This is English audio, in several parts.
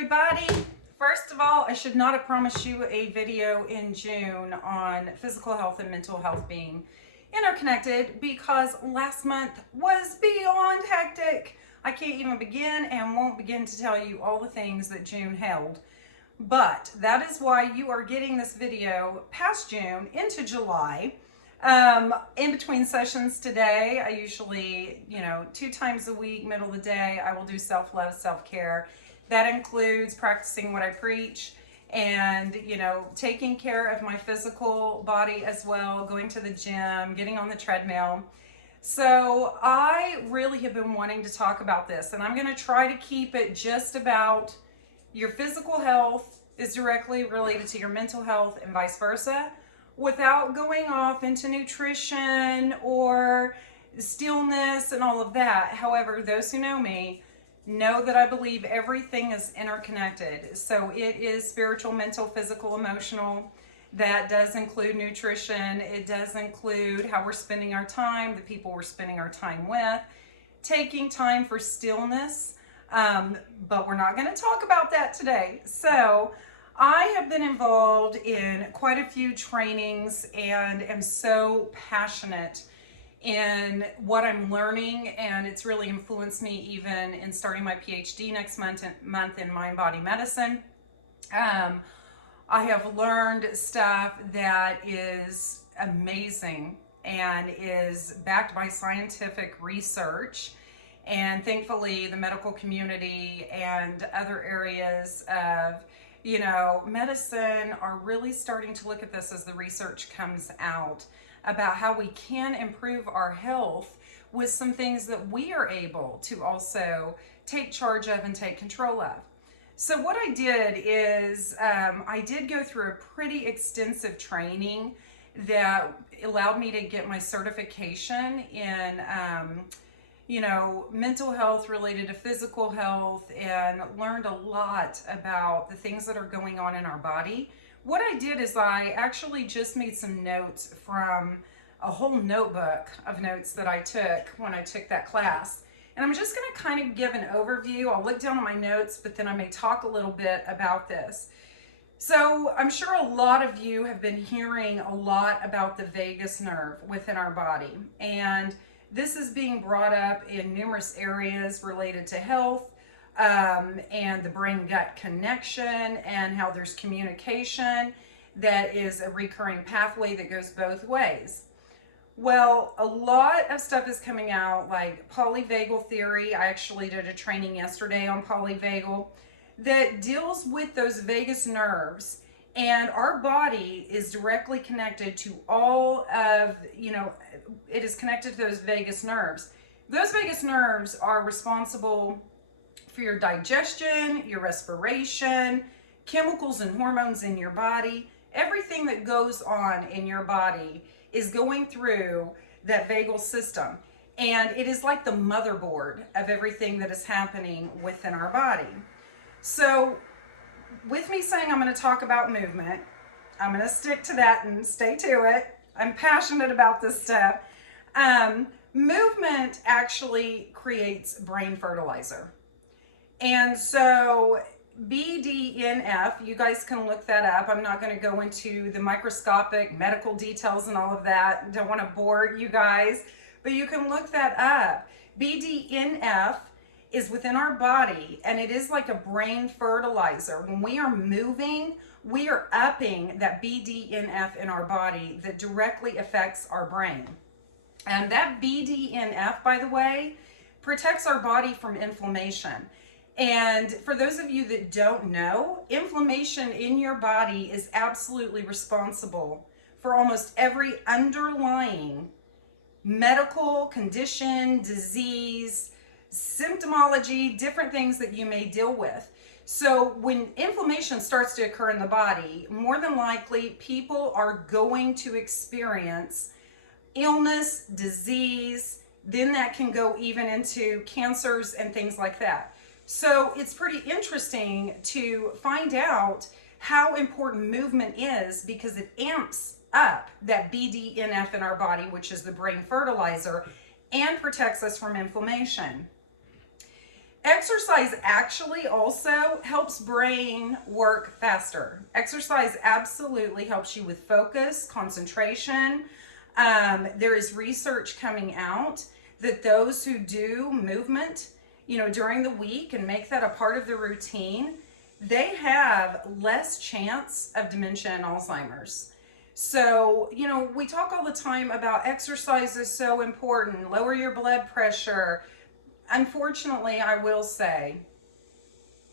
everybody. First of all, I should not have promised you a video in June on physical health and mental health being interconnected because last month was beyond hectic. I can't even begin and won't begin to tell you all the things that June held. But that is why you are getting this video past June into July. In between sessions today, I usually, 2 times a week, middle of the day, I will do self-love, self-care. That includes practicing what I preach and, taking care of my physical body as well, going to the gym, getting on the treadmill. So I really have been wanting to talk about this, and I'm going to try to keep it just about your physical health is directly related to your mental health and vice versa, without going off into nutrition or stillness and all of that. However, those who know me know that I believe everything is interconnected. So it is spiritual, mental, physical, emotional. That does include nutrition. It does include how we're spending our time, the people we're spending our time with, taking time for stillness. But we're not going to talk about that today. So I have been involved in quite a few trainings and am so passionate in what I'm learning, and it's really influenced me even in starting my PhD next month in mind body medicine. I have learned stuff that is amazing and is backed by scientific research. And thankfully, the medical community and other areas of, medicine are really starting to look at this as the research comes out about how we can improve our health with some things that we are able to also take charge of and take control of. So what I did is I did go through a pretty extensive training that allowed me to get my certification in mental health related to physical health, and learned a lot about the things that are going on in our body. What I did is I actually just made some notes from a whole notebook of notes that I took when I took that class. And I'm just going to kind of give an overview. I'll look down at my notes, but then I may talk a little bit about this. So I'm sure a lot of you have been hearing a lot about the vagus nerve within our body. And this is being brought up in numerous areas related to health and the brain-gut connection, and how there's communication that is a recurring pathway that goes both ways. Well, a lot of stuff is coming out, like polyvagal theory. I actually did a training yesterday on polyvagal that deals with those vagus nerves. And our body is directly connected to all of, it is connected to those vagus nerves. Those vagus nerves are responsible for your digestion, your respiration, chemicals and hormones in your body. Everything that goes on in your body is going through that vagal system. And it is like the motherboard of everything that is happening within our body. So with me saying I'm going to talk about movement, I'm going to stick to that and stay to it. I'm passionate about this stuff. Movement actually creates brain fertilizer. And so BDNF, you guys can look that up. I'm not going to go into the microscopic medical details and all of that. Don't want to bore you guys, but you can look that up. BDNF is within our body, and it is like a brain fertilizer. When we are moving, we are upping that BDNF in our body that directly affects our brain. And that BDNF, by the way, protects our body from inflammation. And for those of you that don't know, inflammation in your body is absolutely responsible for almost every underlying medical condition, disease, symptomology, different things that you may deal with. So when inflammation starts to occur in the body, more than likely people are going to experience illness, disease, then that can go even into cancers and things like that. So it's pretty interesting to find out how important movement is, because it amps up that BDNF in our body, which is the brain fertilizer, and protects us from inflammation. Exercise actually also helps brain work faster. Exercise absolutely helps you with focus, concentration. There is research coming out that those who do movement, during the week and make that a part of their routine, they have less chance of dementia and Alzheimer's. So, we talk all the time about exercise is so important, lower your blood pressure. Unfortunately, I will say,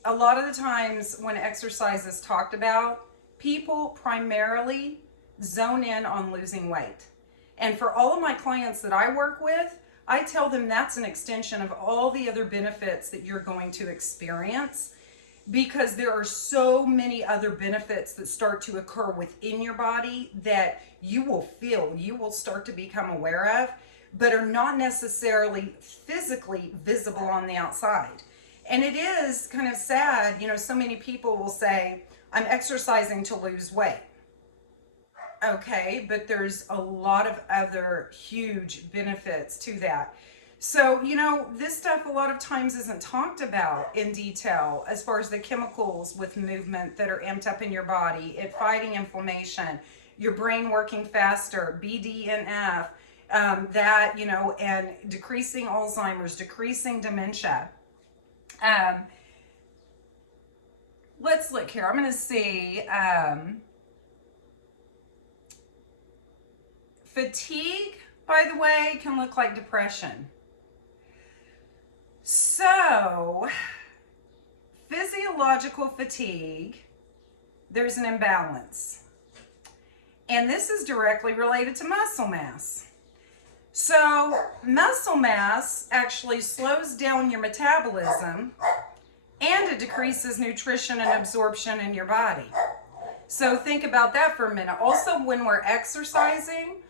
a lot of the times when exercise is talked about, people primarily zone in on losing weight. And for all of my clients that I work with, I tell them that's an extension of all the other benefits that you're going to experience, because there are so many other benefits that start to occur within your body that you will start to become aware of, but are not necessarily physically visible on the outside. And it is kind of sad, so many people will say, I'm exercising to lose weight. Okay, but there's a lot of other huge benefits to that. So, this stuff a lot of times isn't talked about in detail as far as the chemicals with movement that are amped up in your body, it fighting inflammation, your brain working faster, BDNF, and decreasing Alzheimer's, decreasing dementia. Let's look here. I'm going to see. Fatigue, by the way, can look like depression. So, physiological fatigue, there's an imbalance. And this is directly related to muscle mass. So, muscle mass actually slows down your metabolism and it decreases nutrition and absorption in your body. So think about that for a minute. Also, when we're exercising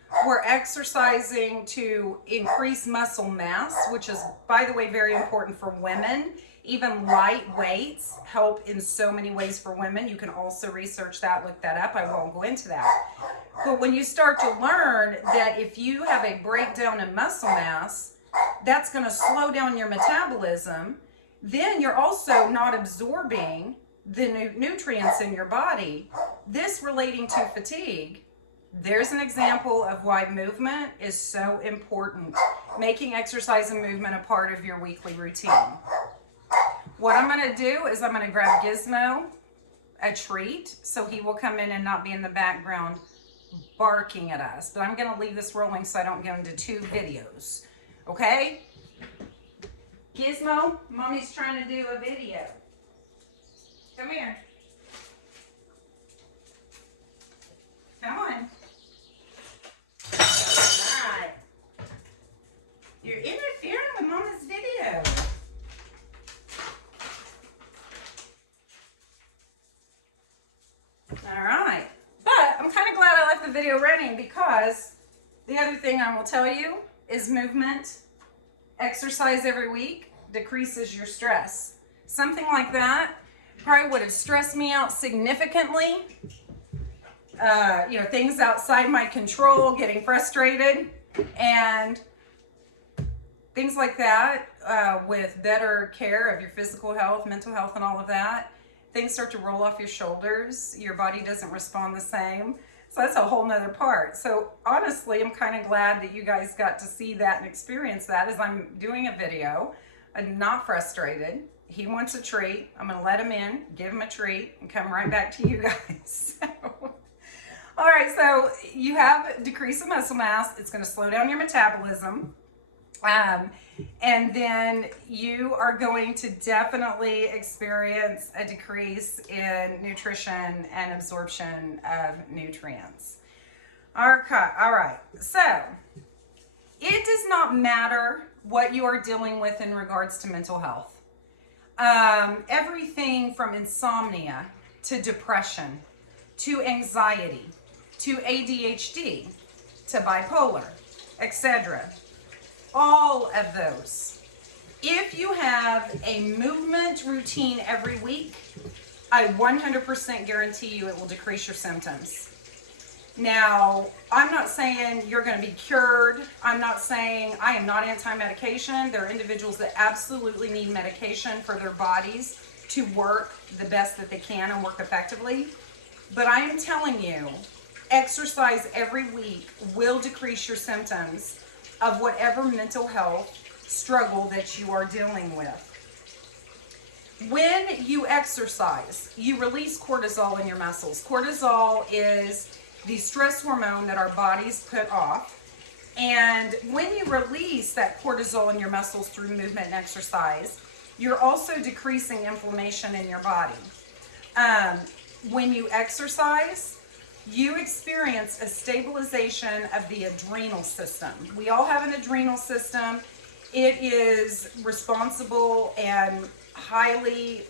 to increase muscle mass, which is, by the way, very important for women. Even light weights help in so many ways for women. You can also research that, look that up. I won't go into that. But when you start to learn that if you have a breakdown in muscle mass, that's going to slow down your metabolism, then you're also not absorbing the nutrients in your body. This relating to fatigue, there's an example of why movement is so important. Making exercise and movement a part of your weekly routine. What I'm going to do is I'm going to grab Gizmo a treat so he will come in and not be in the background barking at us. But I'm going to leave this rolling so I don't get into 2 videos. Okay? Gizmo, Mommy's trying to do a video. Come here. Come on. Alright. You're interfering with Mama's video. Alright. But I'm kind of glad I left the video running, because the other thing I will tell you is movement, exercise every week decreases your stress. Something like that probably would have stressed me out significantly. Things outside my control, getting frustrated, and things like that, with better care of your physical health, mental health, and all of that, things start to roll off your shoulders. Your body doesn't respond the same. So that's a whole nother part. So honestly, I'm kind of glad that you guys got to see that and experience that as I'm doing a video. I'm not frustrated. He wants a treat. I'm going to let him in, give him a treat, and come right back to you guys. All right, so you have decrease of muscle mass. It's going to slow down your metabolism. And then you are going to definitely experience a decrease in nutrition and absorption of nutrients. All right. So it does not matter what you are dealing with in regards to mental health. Everything from insomnia to depression to anxiety to ADHD to bipolar, etc. All of those. If you have a movement routine every week, I 100% guarantee you it will decrease your symptoms. Now, I'm not saying you're going to be cured. I'm not saying I am not anti-medication. There are individuals that absolutely need medication for their bodies to work the best that they can and work effectively. But I am telling you, exercise every week will decrease your symptoms of whatever mental health struggle that you are dealing with. When you exercise, you release cortisol in your muscles. Cortisol is the stress hormone that our bodies put off. And when you release that cortisol in your muscles through movement and exercise, you're also decreasing inflammation in your body. When you exercise, you experience a stabilization of the adrenal system. We all have an adrenal system. It is responsible and highly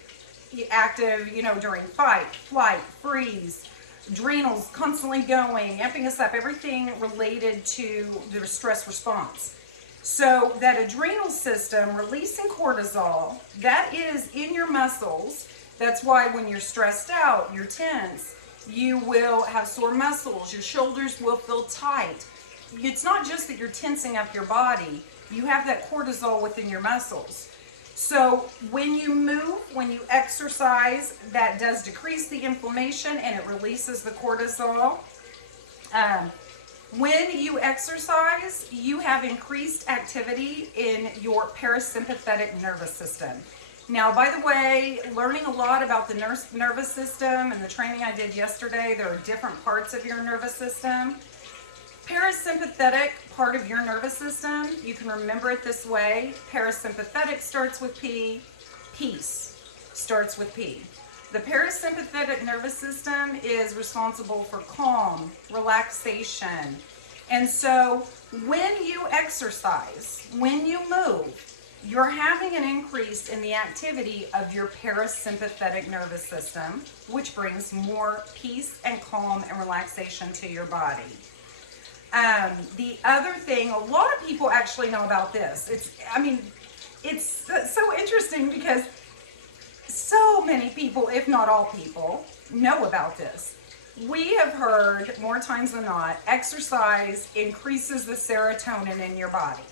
active, during fight, flight, freeze, adrenals constantly going, amping us up, everything related to the stress response. So that adrenal system releasing cortisol, that is in your muscles. That's why when you're stressed out, you're tense, you will have sore muscles, your shoulders will feel tight. It's not just that you're tensing up your body, you have that cortisol within your muscles. So when you move, when you exercise, that does decrease the inflammation and it releases the cortisol. When you exercise, you have increased activity in your parasympathetic nervous system. Now, by the way, learning a lot about the nervous system and the training I did yesterday, there are different parts of your nervous system. Parasympathetic part of your nervous system, you can remember it this way. Parasympathetic starts with P, peace starts with P. The parasympathetic nervous system is responsible for calm, relaxation. And so when you exercise, when you move, you're having an increase in the activity of your parasympathetic nervous system, which brings more peace and calm and relaxation to your body. The other thing, a lot of people actually know about this. It's so interesting because so many people, if not all people, know about this. We have heard more times than not, exercise increases the serotonin in your body.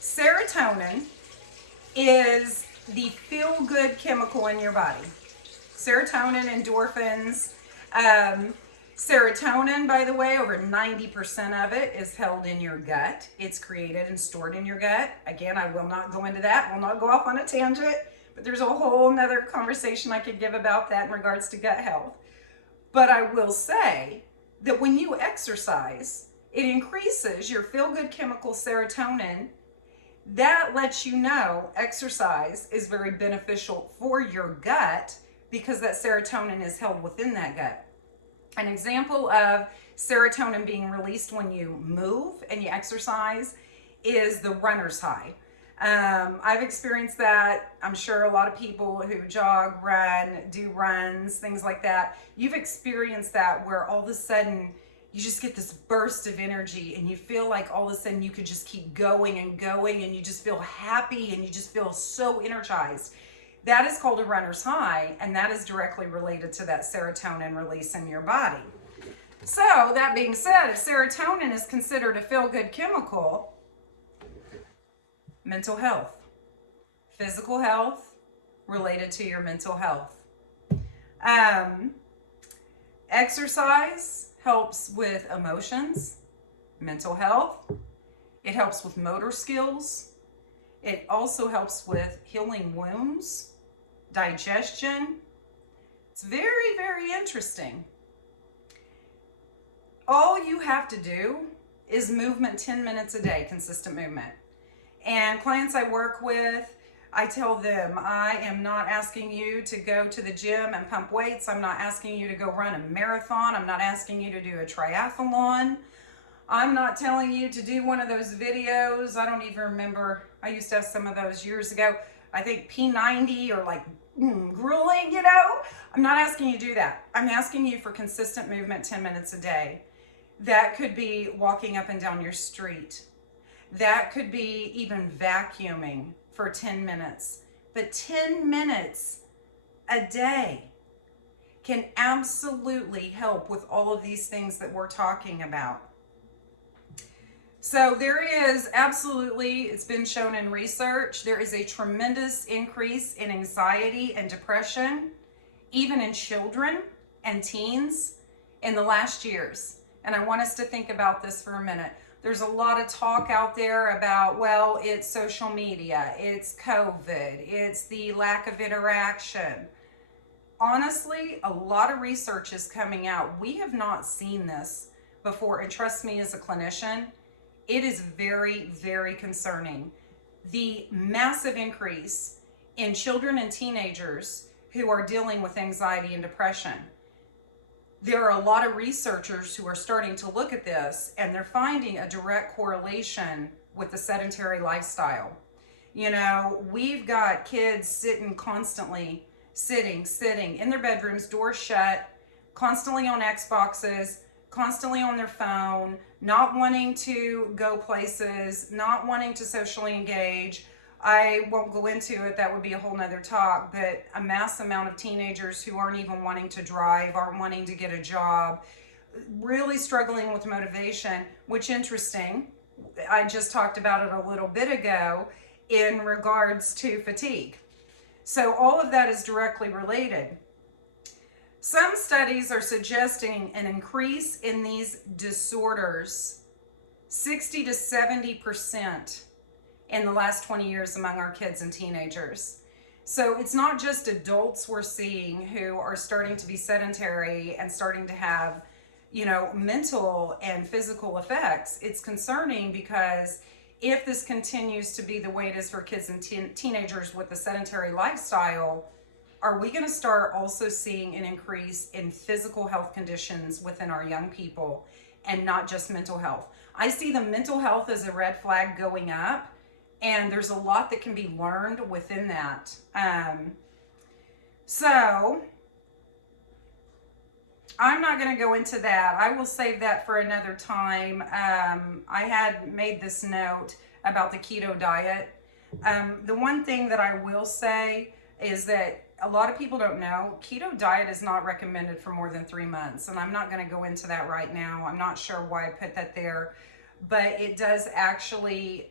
Serotonin is the feel-good chemical in your body. Serotonin, endorphins. Serotonin, by the way, over 90% of it is held in your gut. It's created and stored in your gut. Again, I will not go into that. We'll not go off on a tangent, but there's a whole nother conversation I could give about that in regards to gut health. But I will say that when you exercise, it increases your feel-good chemical serotonin. That lets you know exercise is very beneficial for your gut because that serotonin is held within that gut. An example of serotonin being released when you move and you exercise is the runner's high. I've experienced that. I'm sure a lot of people who jog, run, do runs, things like that, you've experienced that where all of a sudden you just get this burst of energy and you feel like all of a sudden you could just keep going and going and you just feel happy and you just feel so energized. That is called a runner's high, and that is directly related to that serotonin release in your body. So that being said, if serotonin is considered a feel-good chemical, mental health, physical health related to your mental health. Exercise helps with emotions, mental health. It helps with motor skills. It also helps with healing wounds, digestion. It's very, very interesting. All you have to do is movement 10 minutes a day, consistent movement. And clients I work with, I tell them, I am not asking you to go to the gym and pump weights. I'm not asking you to go run a marathon. I'm not asking you to do a triathlon. I'm not telling you to do one of those videos. I don't even remember. I used to have some of those years ago. I think P90 or like grueling, I'm not asking you to do that. I'm asking you for consistent movement 10 minutes a day. That could be walking up and down your street. That could be even vacuuming for 10 minutes. But 10 minutes a day. can absolutely help with all of these things that we're talking about. So there is absolutely, it's been shown in research, there is a tremendous increase in anxiety and depression, even in children and teens in the last years. And I want us to think about this for a minute. There's a lot of talk out there about, well, it's social media, it's COVID, it's the lack of interaction. Honestly, a lot of research is coming out. We have not seen this before, and trust me, as a clinician, it is very, very concerning. The massive increase in children and teenagers who are dealing with anxiety and depression. There are a lot of researchers who are starting to look at this, and they're finding a direct correlation with the sedentary lifestyle. You know, we've got kids sitting in their bedrooms, doors shut, constantly on Xboxes, constantly on their phone, not wanting to go places, not wanting to socially engage. I won't go into it, that would be a whole nother talk, but a mass amount of teenagers who aren't even wanting to drive, aren't wanting to get a job, really struggling with motivation, which interesting. I just talked about it a little bit ago in regards to fatigue. So all of that is directly related. Some studies are suggesting an increase in these disorders 60 to 70% in the last 20 years among our kids and teenagers. So it's not just adults we're seeing who are starting to be sedentary and starting to have, you know, mental and physical effects. It's concerning because if this continues to be the way it is for kids and teenagers with the sedentary lifestyle, are we going to start also seeing an increase in physical health conditions within our young people and not just mental health? I see the mental health as a red flag going up, and there's a lot that can be learned within that. So I'm not going to go into that. I will save that for another time. I had made this note about the keto diet. The one thing that I will say is that a lot of people don't know, keto diet is not recommended for more than 3 months. And I'm not going to go into that right now. I'm not sure why I put that there, but it does actually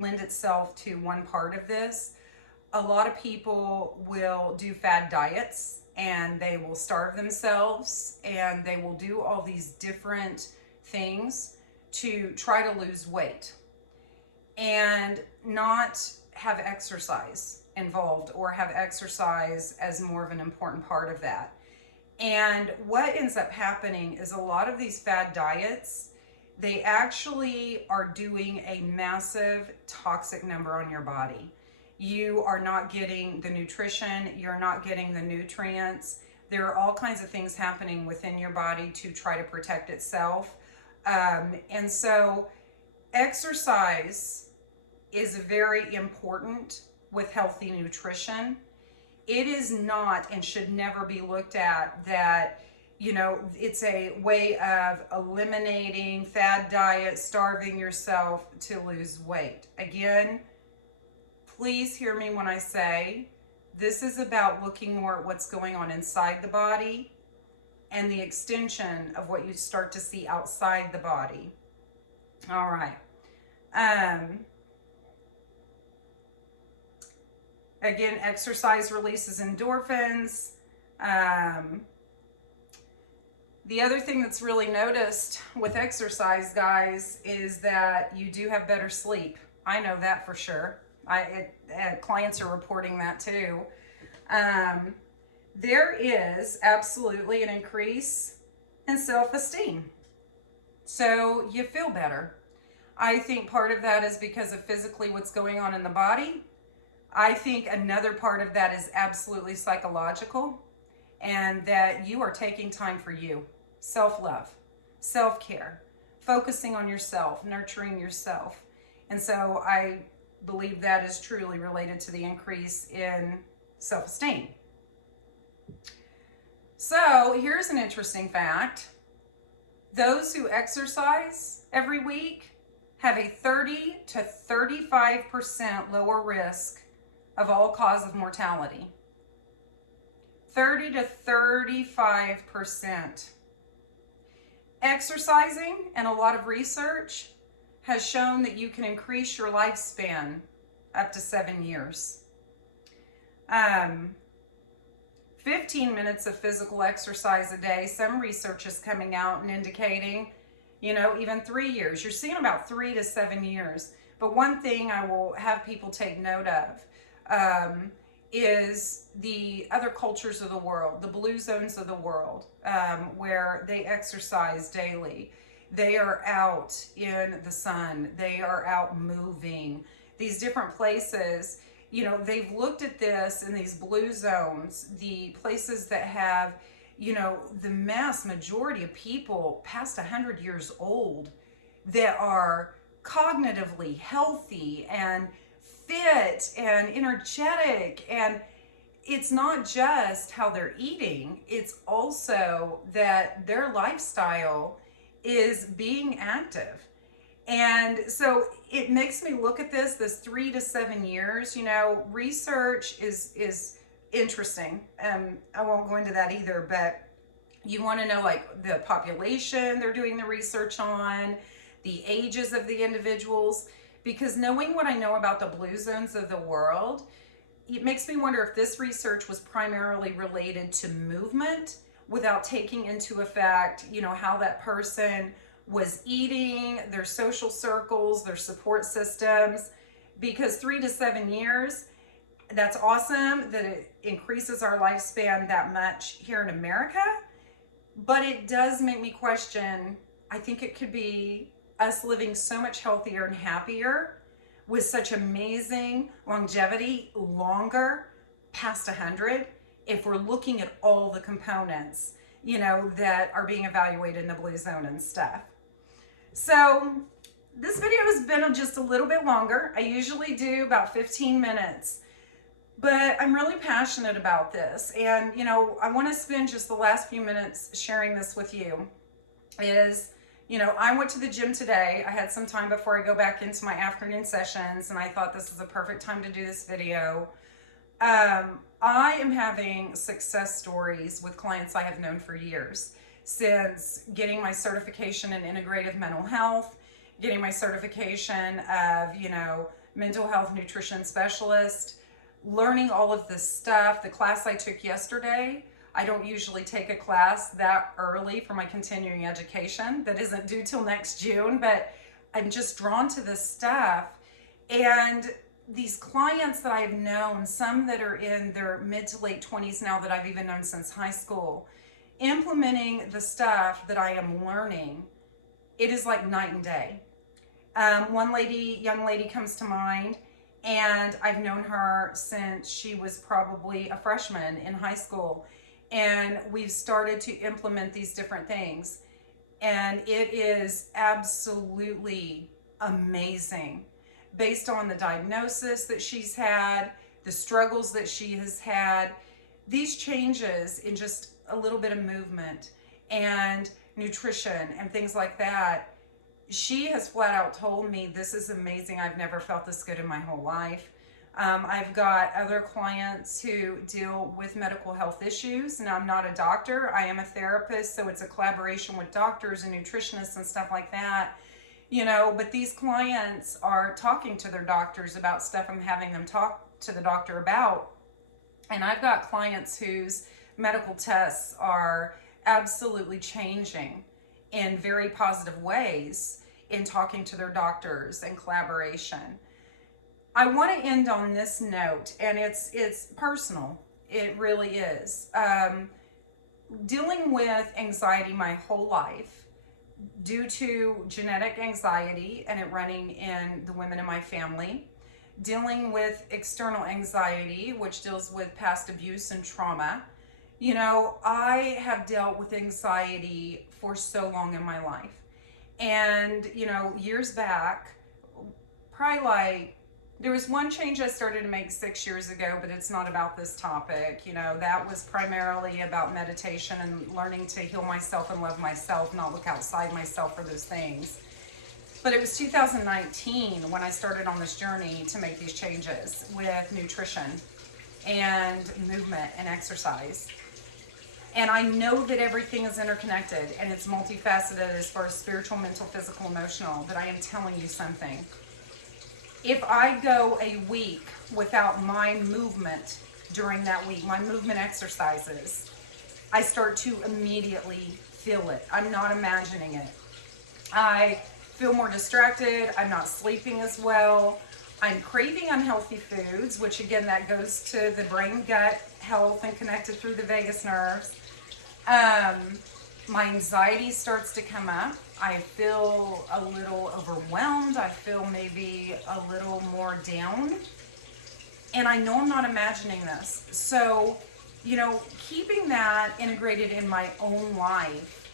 lend itself to one part of this. A lot of people will do fad diets and they will starve themselves and they will do all these different things to try to lose weight and not have exercise involved or have exercise as more of an important part of that. And what ends up happening is a lot of these fad diets, they actually are doing a massive toxic number on your body. You are not getting the nutrition, you're not getting the nutrients. There are all kinds of things happening within your body to try to protect itself. And so exercise is very important with healthy nutrition. It is not and should never be looked at that, you know, it's a way of eliminating fad diet, starving yourself to lose weight. Again, please hear me when I say this is about looking more at what's going on inside the body and the extension of what you start to see outside the body. All right. Again, exercise releases endorphins. The other thing that's really noticed with exercise, guys, is that you do have better sleep. I know that for sure. Clients are reporting that too. There is absolutely an increase in self-esteem. So you feel better. I think part of that is because of physically what's going on in the body. I think another part of that is absolutely psychological, and that you are taking time for you. Self-love, self-care, focusing on yourself, nurturing yourself. And so I believe that is truly related to the increase in self-esteem. So here's an interesting fact. Those who exercise every week have a 30 to 35% lower risk of all cause of mortality. 30 to 35%. Exercising and a lot of research has shown that you can increase your lifespan up to 7 years. 15 minutes of physical exercise a day. Some research is coming out and indicating, even 3 years. You're seeing about 3 to 7 years. But one thing I will have people take note of is the other cultures of the world, the blue zones of the world, where they exercise daily. They are out in the sun. They are out moving. These different places, they've looked at this in these blue zones, the places that have, the mass majority of people past 100 years old that are cognitively healthy and fit and energetic. And it's not just how they're eating, it's also that their lifestyle is being active. And so it makes me look at this 3 to 7 years. Research is interesting. I won't go into that either, but you want to know like the population they're doing the research on, the ages of the individuals, because knowing what I know about the blue zones of the world, it makes me wonder if this research was primarily related to movement without taking into effect, how that person was eating, their social circles, their support systems. Because 3 to 7 years, that's awesome that it increases our lifespan that much here in America. But it does make me question, I think it could be us living so much healthier and happier with such amazing longevity, longer, past 100, if we're looking at all the components, that are being evaluated in the blue zone and stuff. So this video has been just a little bit longer. I usually do about 15 minutes, but I'm really passionate about this. And, I want to spend just the last few minutes sharing this with you. I went to the gym today. I had some time before I go back into my afternoon sessions, and I thought this was a perfect time to do this video. I am having success stories with clients I have known for years, since getting my certification in integrative mental health, getting my certification of, mental health nutrition specialist, learning all of this stuff. The class I took yesterday, I don't usually take a class that early for my continuing education. That isn't due till next June, but I'm just drawn to this stuff. And these clients that I've known, some that are in their mid to late 20s now that I've even known since high school, implementing the stuff that I am learning, it is like night and day. One young lady comes to mind, and I've known her since she was probably a freshman in high school. And we've started to implement these different things. And it is absolutely amazing based on the diagnosis that she's had, the struggles that she has had, these changes in just a little bit of movement and nutrition and things like that. She has flat out told me, this is amazing. I've never felt this good in my whole life. I've got other clients who deal with medical health issues, and I'm not a doctor. I am a therapist, so it's a collaboration with doctors and nutritionists and stuff like that. But these clients are talking to their doctors about stuff I'm having them talk to the doctor about. And I've got clients whose medical tests are absolutely changing in very positive ways in talking to their doctors and collaboration. I want to end on this note, and it's personal. It really is. Dealing with anxiety my whole life due to genetic anxiety and it running in the women in my family. Dealing with external anxiety, which deals with past abuse and trauma. I have dealt with anxiety for so long in my life. And, years back, probably there was one change I started to make 6 years ago, but it's not about this topic. That was primarily about meditation and learning to heal myself and love myself, not look outside myself for those things. But it was 2019 when I started on this journey to make these changes with nutrition and movement and exercise. And I know that everything is interconnected and it's multifaceted as far as spiritual, mental, physical, emotional, but I am telling you something. If I go a week without my movement during that week, my movement exercises, I start to immediately feel it. I'm not imagining it. I feel more distracted. I'm not sleeping as well. I'm craving unhealthy foods, which again, that goes to the brain gut health and connected through the vagus nerves. My anxiety starts to come up. I feel a little overwhelmed. I feel maybe a little more down. And I know I'm not imagining this. So, keeping that integrated in my own life,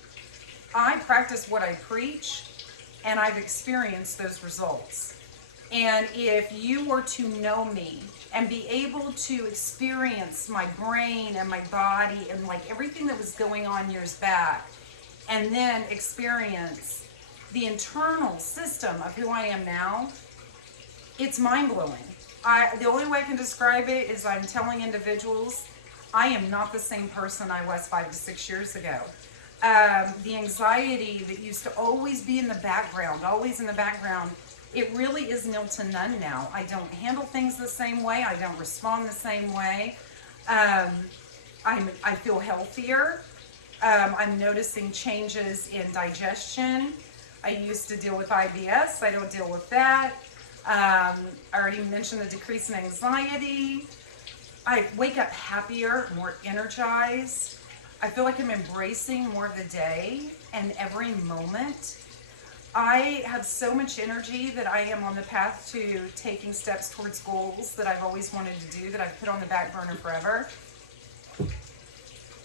I practice what I preach, and I've experienced those results. And if you were to know me and be able to experience my brain and my body and like everything that was going on years back, and then experience the internal system of who I am now, it's mind-blowing. The only way I can describe it is I'm telling individuals I am not the same person I was 5 to 6 years ago. The anxiety that used to always be in the background, it really is nil to none now. I don't handle things the same way. I don't respond the same way. I feel healthier. I'm noticing changes in digestion. I used to deal with IBS. I don't deal with that. I already mentioned the decrease in anxiety. I wake up happier, more energized. I feel like I'm embracing more of the day and every moment. I have so much energy that I am on the path to taking steps towards goals that I've always wanted to do, that I've put on the back burner forever.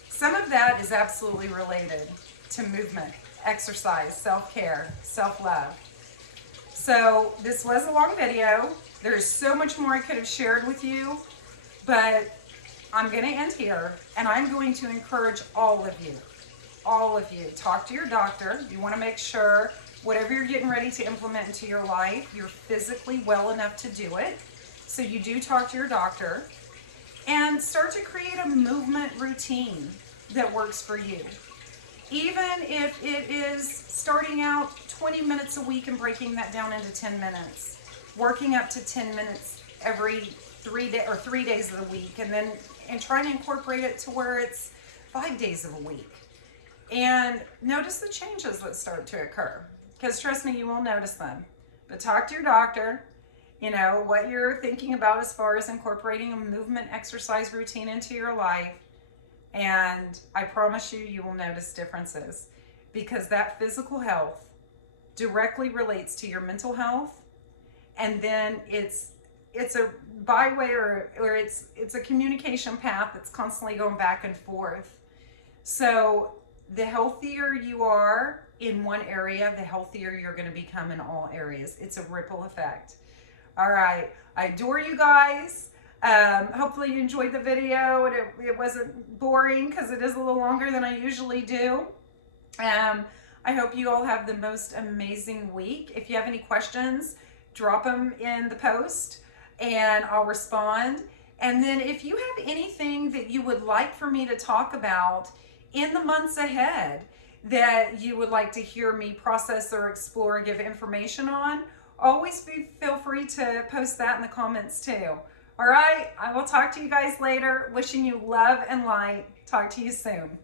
Some of that is absolutely related to movement, exercise, self-care, self-love. So this was a long video. There's so much more I could have shared with you, but I'm going to end here, and I'm going to encourage all of you, talk to your doctor. You want to make sure whatever you're getting ready to implement into your life, you're physically well enough to do it. So you do talk to your doctor and start to create a movement routine that works for you. Even if it is starting out 20 minutes a week and breaking that down into 10 minutes, working up to 10 minutes every 3 days of the week, and trying to incorporate it to where it's 5 days of a week. And notice the changes that start to occur. Because trust me, you will notice them. But talk to your doctor, what you're thinking about as far as incorporating a movement exercise routine into your life. And I promise you will notice differences, because that physical health directly relates to your mental health. And then it's a byway or it's a communication path that's constantly going back and forth. So the healthier you are in one area, the healthier you're going to become in all areas. It's a ripple effect. All right. I adore you guys. Hopefully you enjoyed the video and it wasn't boring, because it is a little longer than I usually do. I hope you all have the most amazing week. If you have any questions, drop them in the post and I'll respond. And then if you have anything that you would like for me to talk about in the months ahead that you would like to hear me process or explore or give information on, always feel free to post that in the comments too. All right, I will talk to you guys later. Wishing you love and light. Talk to you soon.